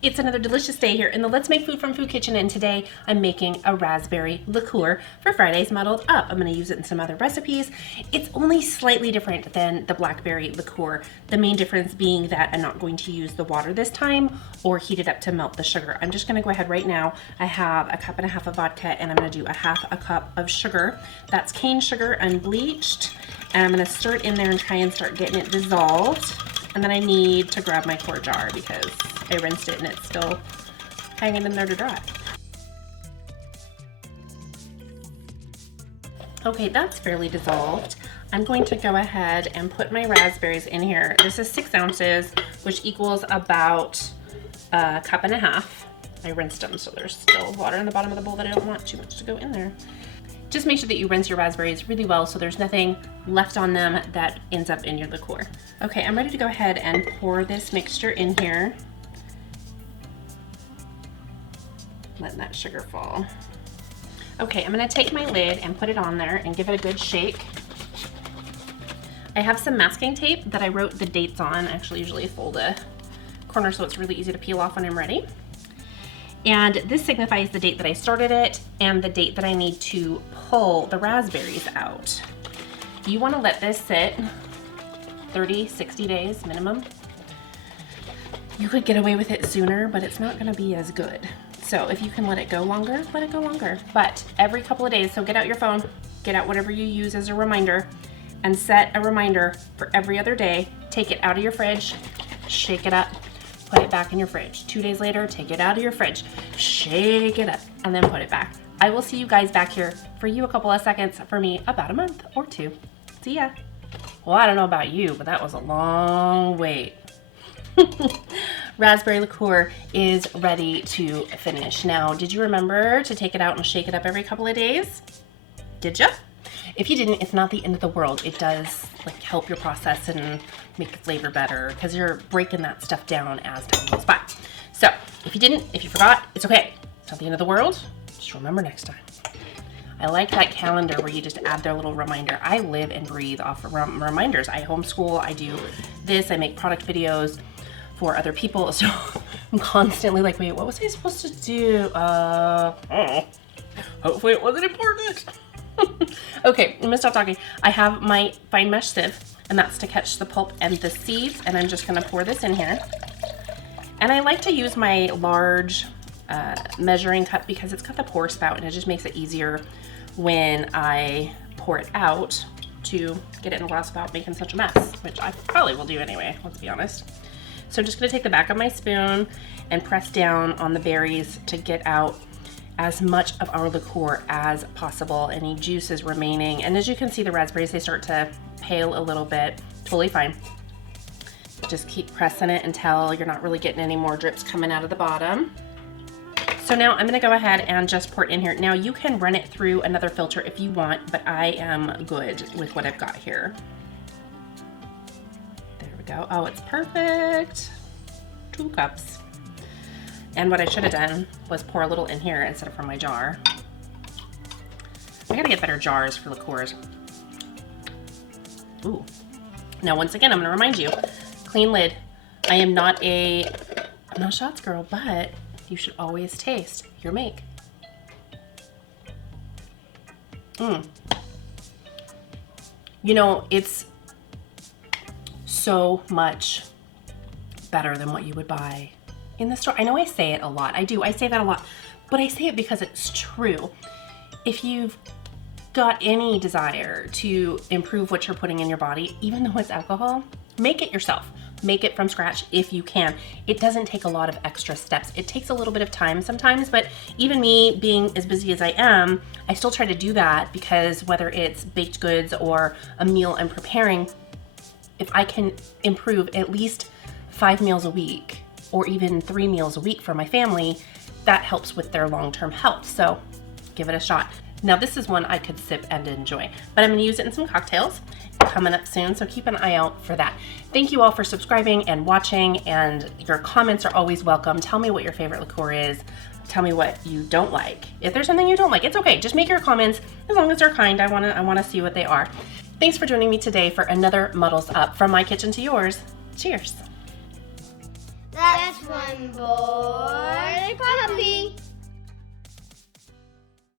It's another delicious day here in the Let's Make Food from Food Kitchen, and today I'm making a raspberry liqueur for Friday's Muddled Up. I'm going to use it in some other recipes. It's only slightly different than the blackberry liqueur. The main difference being that I'm not going to use the water this time or heat it up to melt the sugar. I'm just going to go ahead right now. I have 1.5 cups of vodka, and I'm going to do 1/2 cup of sugar. That's cane sugar unbleached, and I'm going to stir it in there and try and start getting it dissolved. And then I need to grab my quart jar because I rinsed it and it's still hanging in there to dry. Okay, that's fairly dissolved. I'm going to go ahead and put my raspberries in here. This is 6 ounces, which equals about 1.5 cups. I rinsed them, so there's still water in the bottom of the bowl that I don't want too much to go in there. Just make sure that you rinse your raspberries really well so there's nothing left on them that ends up in your liqueur. Okay, I'm ready to go ahead and pour this mixture in here. Letting that sugar fall. Okay, I'm gonna take my lid and put it on there and give it a good shake. I have some masking tape that I wrote the dates on. I actually usually fold a corner so it's really easy to peel off when I'm ready. And this signifies the date that I started it and the date that I need to pull the raspberries out. You want to let this sit 30, 60 days minimum. You could get away with it sooner, but it's not going to be as good. So if you can let it go longer, let it go longer. But every couple of days, so get out your phone, get out whatever you use as a reminder, and set a reminder for every other day. Take it out of your fridge, shake it up, put it back in your fridge. 2 days later, take it out of your fridge, shake it up, and then put it back. I will see you guys back here. For you, a couple of seconds. For me, about a month or 2. See ya. Well, I don't know about you, but that was a long wait. Raspberry liqueur is ready to finish. Now, did you remember to take it out and shake it up every couple of days? Did ya? If you didn't, it's not the end of the world. It does like help your process and make the flavor better because you're breaking that stuff down as time goes by. So if you didn't, if you forgot, it's okay. It's not the end of the world. Just remember next time. I like that calendar where you just add their little reminder. I live and breathe off of reminders. I homeschool, I do this, I make product videos for other people. So I'm constantly like, wait, what was I supposed to do? Hopefully it wasn't important. Okay, I'm gonna stop talking. I have my fine mesh sieve, and that's to catch the pulp and the seeds, and I'm just gonna pour this in here. And I like to use my large measuring cup because it's got the pour spout and it just makes it easier when I pour it out to get it in a glass without making such a mess, which I probably will do anyway, let's be honest. So I'm just gonna take the back of my spoon and press down on the berries to get out as much of our liqueur as possible. Any juices remaining. And as you can see, the raspberries, they start to pale a little bit. Totally fine. Just keep pressing it until you're not really getting any more drips coming out of the bottom. So now I'm gonna go ahead and just pour it in here. Now you can run it through another filter if you want, but I am good with what I've got here. There we go. Oh, it's perfect. 2 cups. And what I should have done was pour a little in here instead of from my jar. I gotta get better jars for liqueurs. Ooh. Now, once again, I'm gonna remind you, clean lid. I'm not a shots girl, but you should always taste your make. You know, it's so much better than what you would buy in the store. I know I say it a lot. I do. I say that a lot. But I say it because it's true. If you've got any desire to improve what you're putting in your body, even though it's alcohol, make it yourself. Make it from scratch if you can. It doesn't take a lot of extra steps. It takes a little bit of time sometimes, but even me being as busy as I am, I still try to do that because whether it's baked goods or a meal I'm preparing, if I can improve at least 5 meals a week, or even 3 meals a week for my family, that helps with their long-term health. So give it a shot. Now this is one I could sip and enjoy, but I'm gonna use it in some cocktails coming up soon, so keep an eye out for that. Thank you all for subscribing and watching, and your comments are always welcome. Tell me what your favorite liqueur is. Tell me what you don't like. If there's something you don't like, it's okay. Just make your comments as long as they're kind. I wanna see what they are. Thanks for joining me today for another Muddles Up. From my kitchen to yours. Cheers. That's one boy puppy.